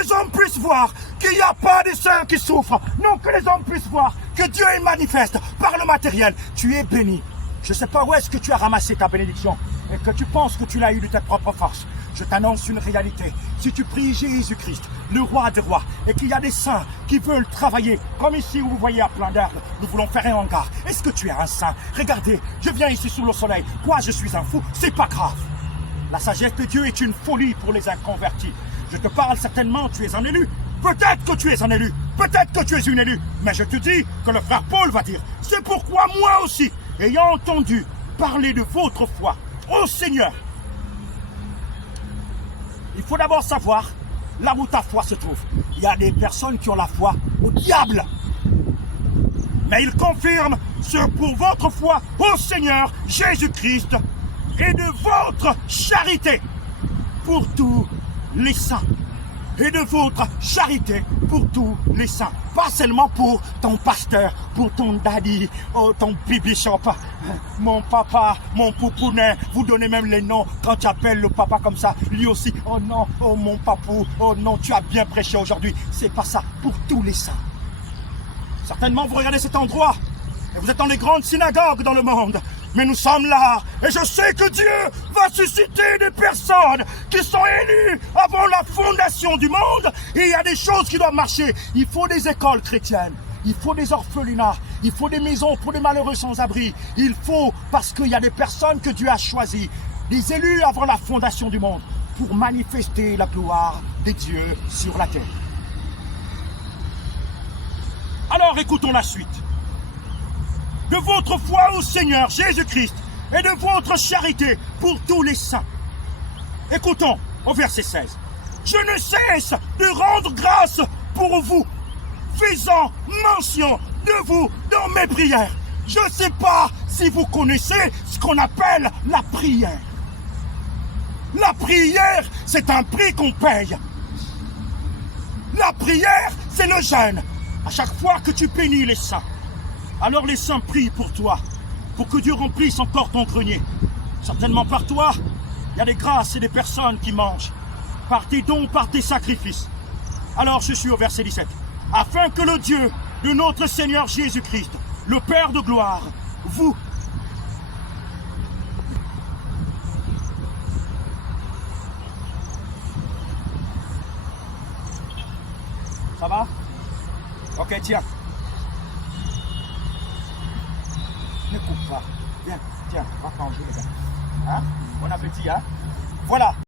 les hommes puissent voir qu'il n'y a pas de saints qui souffrent. Non, que les hommes puissent voir que Dieu est manifeste par le matériel. Tu es béni. Je ne sais pas où est-ce que tu as ramassé ta bénédiction et que tu penses que tu l'as eu de tes propres forces. Je t'annonce une réalité. Si tu pries Jésus-Christ, le roi des rois, et qu'il y a des saints qui veulent travailler, comme ici où vous voyez à plein d'herbe, nous voulons faire un hangar. Est-ce que tu es un saint? Regardez, je viens ici sous le soleil. Quoi, je suis un fou? C'est pas grave. La sagesse de Dieu est une folie pour les inconvertis. Je te parle certainement, tu es un élu. Peut-être que tu es un élu. Peut-être que tu es une élue. Mais je te dis que le frère Paul va dire. C'est pourquoi moi aussi, ayant entendu parler de votre foi au Seigneur, il faut d'abord savoir là où ta foi se trouve. Il y a des personnes qui ont la foi au diable. Mais il confirme ce pour votre foi au Seigneur Jésus-Christ et de votre charité pour tous les saints. Et de votre charité pour tous les saints. Pas seulement pour ton pasteur, pour ton daddy, oh, ton bibichop, mon papa, mon poupounet. Vous donnez même les noms quand tu appelles le papa comme ça. Lui aussi, oh non, oh mon papou, oh non, tu as bien prêché aujourd'hui. C'est pas ça, pour tous les saints. Certainement, vous regardez cet endroit et vous êtes dans les grandes synagogues dans le monde. Mais nous sommes là, et je sais que Dieu va susciter des personnes qui sont élues avant la fondation du monde. Et il y a des choses qui doivent marcher. Il faut des écoles chrétiennes, il faut des orphelinats, il faut des maisons pour les malheureux sans-abri. Il faut, parce qu'il y a des personnes que Dieu a choisies, des élus avant la fondation du monde, pour manifester la gloire des dieux sur la terre. Alors écoutons la suite. De votre foi au Seigneur Jésus-Christ et de votre charité pour tous les saints. Écoutons au verset 16. Je ne cesse de rendre grâce pour vous, faisant mention de vous dans mes prières. Je ne sais pas si vous connaissez ce qu'on appelle la prière. La prière, c'est un prix qu'on paye. La prière, c'est le jeûne. À chaque fois que tu bénis les saints, alors les saints prient pour toi, pour que Dieu remplisse encore ton grenier. Certainement par toi, il y a des grâces et des personnes qui mangent, par tes dons, par tes sacrifices. Alors je suis au verset 17. Afin que le Dieu de notre Seigneur Jésus-Christ, le Père de gloire, vous... Ça va? Ok, tiens. Ne coupe pas. Viens, tiens, va manger les gars. Hein? Bon appétit, hein? Voilà.